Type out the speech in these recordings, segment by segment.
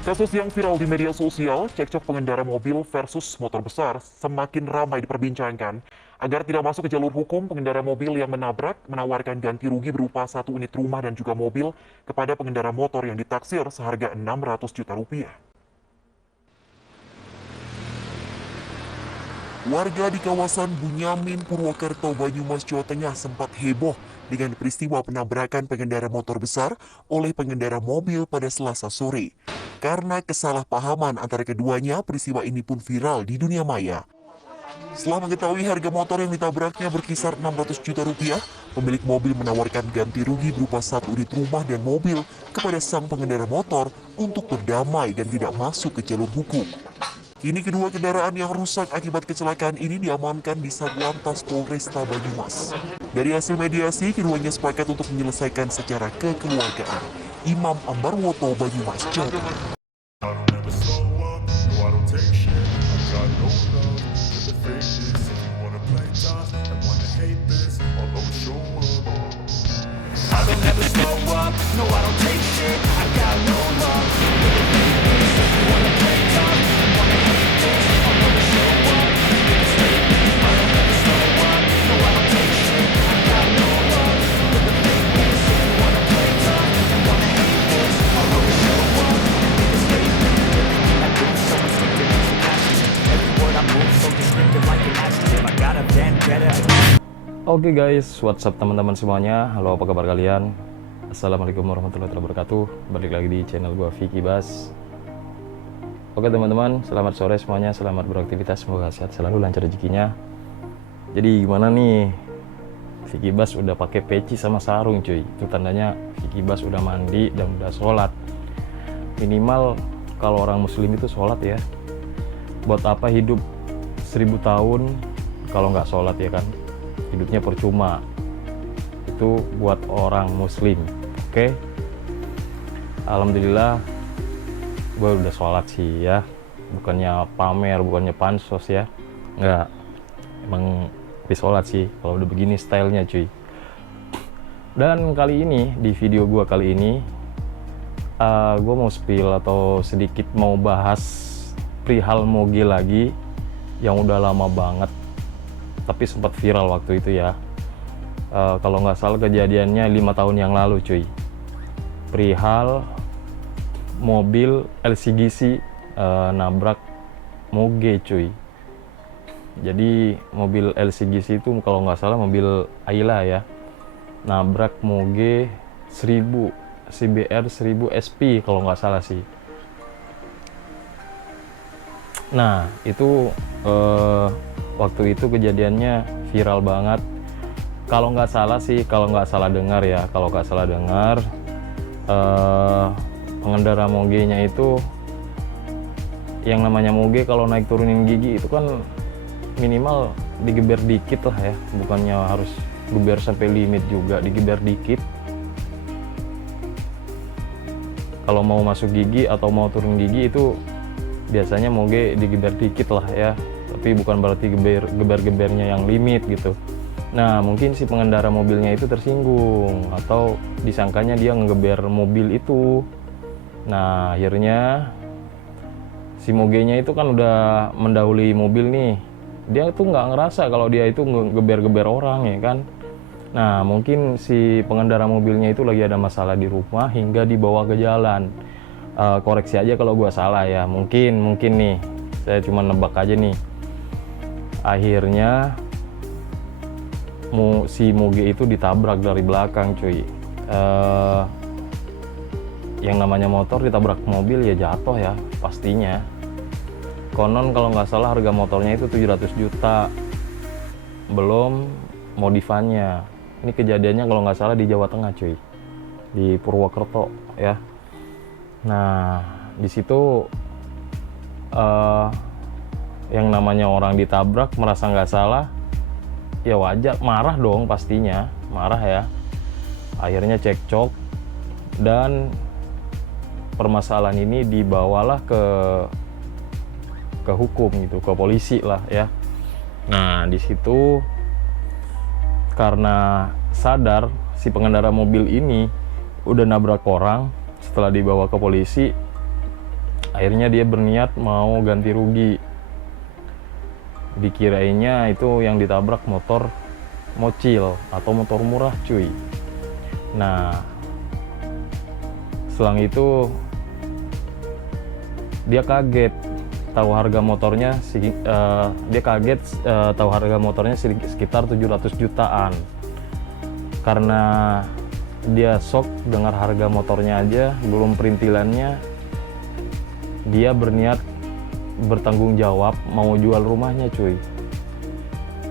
Kasus yang viral di media sosial, cekcok pengendara mobil versus motor besar, semakin ramai diperbincangkan. Agar tidak masuk ke jalur hukum, pengendara mobil yang menabrak menawarkan ganti rugi berupa 1 unit rumah dan juga mobil kepada pengendara motor yang ditaksir seharga 600 juta rupiah. Warga di kawasan Bunyamin, Purwokerto, Banyumas, Jawa Tengah sempat heboh dengan peristiwa penabrakan pengendara motor besar oleh pengendara mobil pada Selasa sore. Karena kesalahpahaman antara keduanya, peristiwa ini pun viral di dunia maya. Setelah mengetahui harga motor yang ditabraknya berkisar 600 juta rupiah, pemilik mobil menawarkan ganti rugi berupa 1 unit rumah dan mobil kepada sang pengendara motor untuk berdamai dan tidak masuk ke jalur hukum. Kini kedua kendaraan yang rusak akibat kecelakaan ini diamankan di Satlantas Polresta Banyumas. Dari hasil mediasi, keduanya sepakat untuk menyelesaikan secara kekeluargaan. Imam Ambarwoto, Banyumas, Jawa Tengah. Oke guys, what's up teman-teman semuanya. Halo, apa kabar kalian? Assalamualaikum warahmatullahi wabarakatuh. Balik lagi di channel gua Vicky Bas. Oke teman-teman, selamat sore semuanya. Selamat beraktivitas, semoga sehat selalu, lancar rezekinya. Jadi gimana nih? Vicky Bas udah pakai peci sama sarung cuy. Itu tandanya Vicky Bas udah mandi dan udah sholat. Minimal kalau orang muslim itu sholat ya. Buat apa hidup 1000 tahun kalau nggak sholat ya kan? Hidupnya percuma. Itu buat orang muslim. Oke. Alhamdulillah gue udah sholat sih ya, bukannya pamer, bukannya pansos ya, nggak, emang habis sholat sih kalau udah begini stylenya cuy. Dan kali ini di video gue kali ini gue mau spill atau sedikit mau bahas perihal moge lagi yang udah lama banget tapi sempat viral waktu itu ya. Kalau nggak salah kejadiannya 5 tahun yang lalu cuy, perihal mobil LCGC nabrak moge cuy. Jadi mobil LCGC itu kalau nggak salah mobil Ayla ya, nabrak moge 1000 CBR 1000 SP kalau nggak salah sih. Nah itu waktu itu kejadiannya viral banget. Kalau nggak salah sih, kalau nggak salah dengar ya, kalau nggak salah dengar pengendara mogenya itu, yang namanya moge kalau naik turunin gigi itu kan minimal digeber dikit lah ya, bukannya harus geber sampai limit juga, digeber dikit. Kalau mau masuk gigi atau mau turun gigi itu biasanya moge digeber dikit lah ya, tapi bukan berarti geber-gebernya yang limit gitu. Nah mungkin si pengendara mobilnya itu tersinggung atau disangkanya dia ngegeber mobil itu. Nah akhirnya si mogenya itu kan udah mendahului mobil nih, dia tuh nggak ngerasa kalau dia itu ngegeber-geber orang ya kan. Nah mungkin si pengendara mobilnya itu lagi ada masalah di rumah hingga dibawa ke jalan. Koreksi aja kalau gua salah ya, mungkin nih, saya cuma nebak aja nih. Akhirnya si moge itu ditabrak dari belakang cuy. Yang namanya motor ditabrak mobil ya jatuh ya pastinya. Konon kalau nggak salah harga motornya itu 700 juta, belum modifannya. Ini kejadiannya kalau nggak salah di Jawa Tengah cuy, di Purwokerto ya. Nah di situ yang namanya orang ditabrak merasa nggak salah ya wajar, marah dong pastinya, marah ya. Akhirnya cekcok dan permasalahan ini dibawalah ke hukum gitu, ke polisi lah ya. Nah di situ karena sadar si pengendara mobil ini udah nabrak orang, setelah dibawa ke polisi Akhirnya dia berniat mau ganti rugi. Dikirainnya itu yang ditabrak motor mocil atau motor murah cuy. Nah, selang itu dia kaget tahu harga motornya sekitar 700 jutaan. Karena dia shock dengar harga motornya aja, belum perintilannya, dia berniat bertanggung jawab mau jual rumahnya cuy.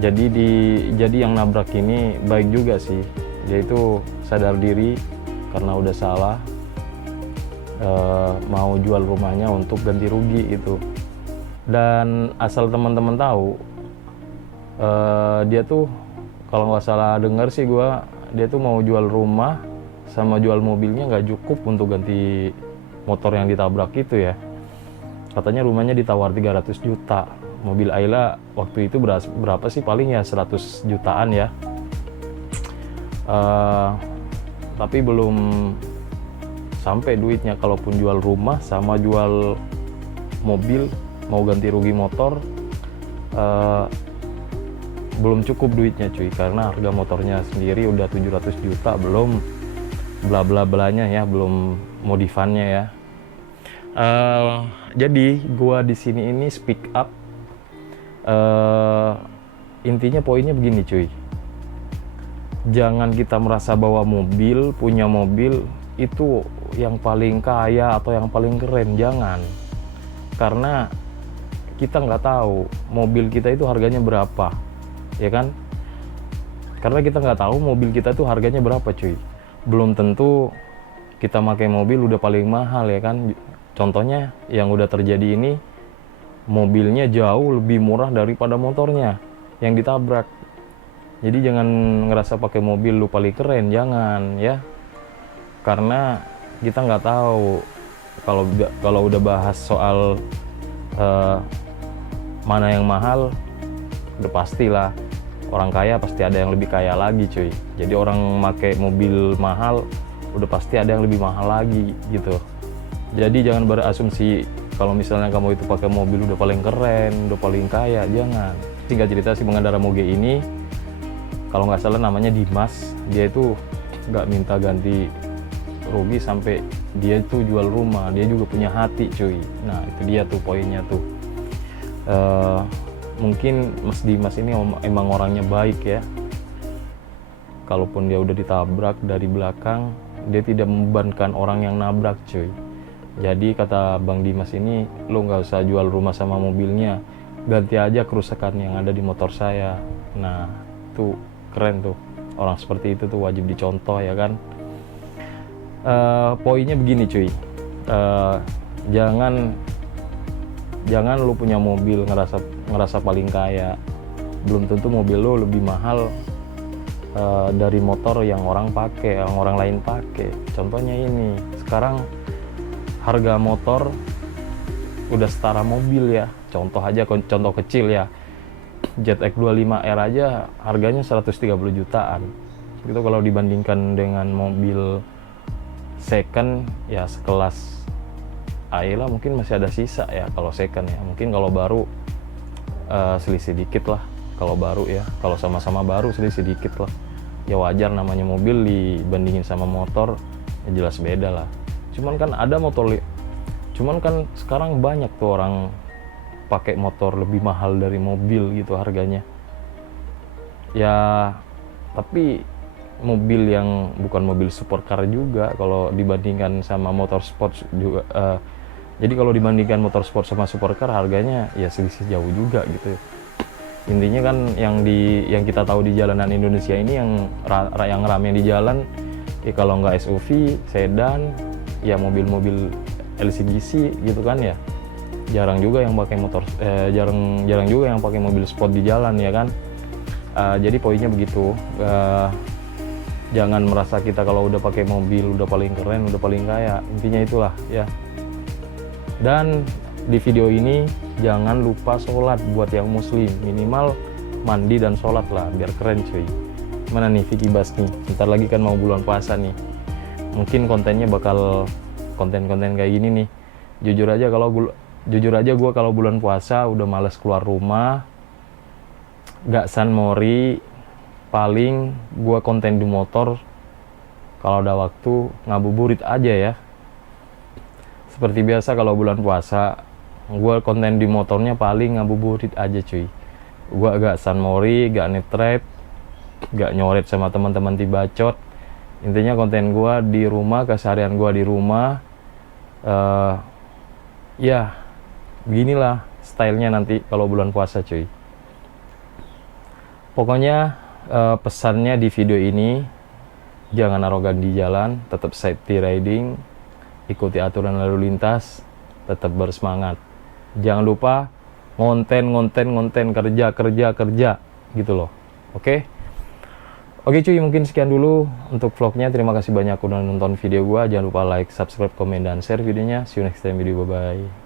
Jadi yang nabrak ini baik juga sih, dia itu sadar diri karena udah salah, mau jual rumahnya untuk ganti rugi itu. Dan asal teman-teman tahu, dia tuh kalau nggak salah dengar sih dia tuh mau jual rumah sama jual mobilnya nggak cukup untuk ganti motor yang ditabrak itu ya. Katanya rumahnya ditawar 300 juta. Mobil Ayla waktu itu berapa sih, paling ya 100 jutaan ya. Tapi belum sampai duitnya. Kalaupun jual rumah sama jual mobil mau ganti rugi motor, belum cukup duitnya cuy, karena harga motornya sendiri udah 700 juta, belum bla bla blanya ya, belum modifannya ya. Jadi gua di sini ini speak up, intinya poinnya begini cuy, jangan kita merasa bahwa punya mobil itu yang paling kaya atau yang paling keren, jangan. Karena kita nggak tahu mobil kita itu harganya berapa, ya kan? Karena kita nggak tahu mobil kita itu harganya berapa cuy. Belum tentu kita pakai mobil udah paling mahal, ya kan? Contohnya yang udah terjadi ini, mobilnya jauh lebih murah daripada motornya yang ditabrak. Jadi jangan ngerasa pakai mobil lu paling keren, jangan ya. Karena kita nggak tahu, kalau udah bahas soal mana yang mahal, udah pastilah orang kaya pasti ada yang lebih kaya lagi cuy. Jadi orang pakai mobil mahal udah pasti ada yang lebih mahal lagi gitu. Jadi jangan berasumsi kalau misalnya kamu itu pakai mobil udah paling keren, udah paling kaya, jangan. Singkat cerita, si pengendara moge ini, kalau nggak salah namanya Dimas, dia itu nggak minta ganti rugi sampai dia itu jual rumah. Dia juga punya hati cuy. Nah itu dia tuh poinnya tuh. Mungkin Mas Dimas ini emang orangnya baik ya. Kalaupun dia udah ditabrak dari belakang, dia tidak membebankan orang yang nabrak cuy. Jadi kata Bang Dimas ini, lo nggak usah jual rumah sama mobilnya, ganti aja kerusakan yang ada di motor saya. Nah tuh keren tuh, orang seperti itu tuh wajib dicontoh ya kan. Poinnya begini cuy, jangan lu punya mobil ngerasa paling kaya. Belum tentu mobil lo lebih mahal dari motor yang orang lain pakai. Contohnya ini, sekarang harga motor udah setara mobil ya. Contoh kecil ya, ZX 25R aja harganya 130 jutaan. Itu kalau dibandingkan dengan mobil second ya sekelas Ayla mungkin masih ada sisa ya kalau second ya. Mungkin kalau baru selisih dikit lah kalau baru ya. Kalau sama-sama baru selisih dikit lah. Ya wajar, namanya mobil dibandingin sama motor ya jelas beda lah. Cuman kan sekarang banyak tuh orang pakai motor lebih mahal dari mobil gitu harganya. Ya tapi mobil yang bukan mobil supercar juga kalau dibandingkan sama motor sport juga. Jadi kalau dibandingkan motor sport sama supercar harganya ya selisih jauh juga gitu. Intinya kan yang kita tahu di jalanan Indonesia ini yang rame di jalan ya, kalau nggak SUV, sedan, ya mobil-mobil LCGC gitu kan ya. Jarang juga yang pakai jarang juga yang pakai mobil sport di jalan ya kan. Jadi poinnya begitu. Jangan merasa kita kalau udah pakai mobil udah paling keren, udah paling kaya. Intinya itulah ya. Dan di video ini jangan lupa sholat buat yang muslim, minimal mandi dan sholat lah biar keren cuy. Mana nih Vicky Bas nih, bentar lagi kan mau bulan puasa nih. Mungkin kontennya bakal konten-konten kayak gini nih. Jujur aja gue kalau bulan puasa udah males keluar rumah, gak San Mori, paling gue konten di motor. Kalau ada waktu ngabuburit aja ya. Seperti biasa kalau bulan puasa, gue konten di motornya paling ngabuburit aja cuy. Gue gak San Mori, gak netrap, gak nyoret sama teman-teman bacot. Intinya konten gue di rumah, keseharian gue di rumah. Ya beginilah stylenya nanti kalau bulan puasa cuy. Pokoknya pesannya di video ini, jangan arogan di jalan, tetap safety riding, ikuti aturan lalu lintas, tetap bersemangat. Jangan lupa ngonten, kerja gitu loh. Oke? Oke cuy, mungkin sekian dulu untuk vlognya. Terima kasih banyak udah nonton video gua. Jangan lupa like, subscribe, komen, dan share videonya. See you next time video, bye-bye.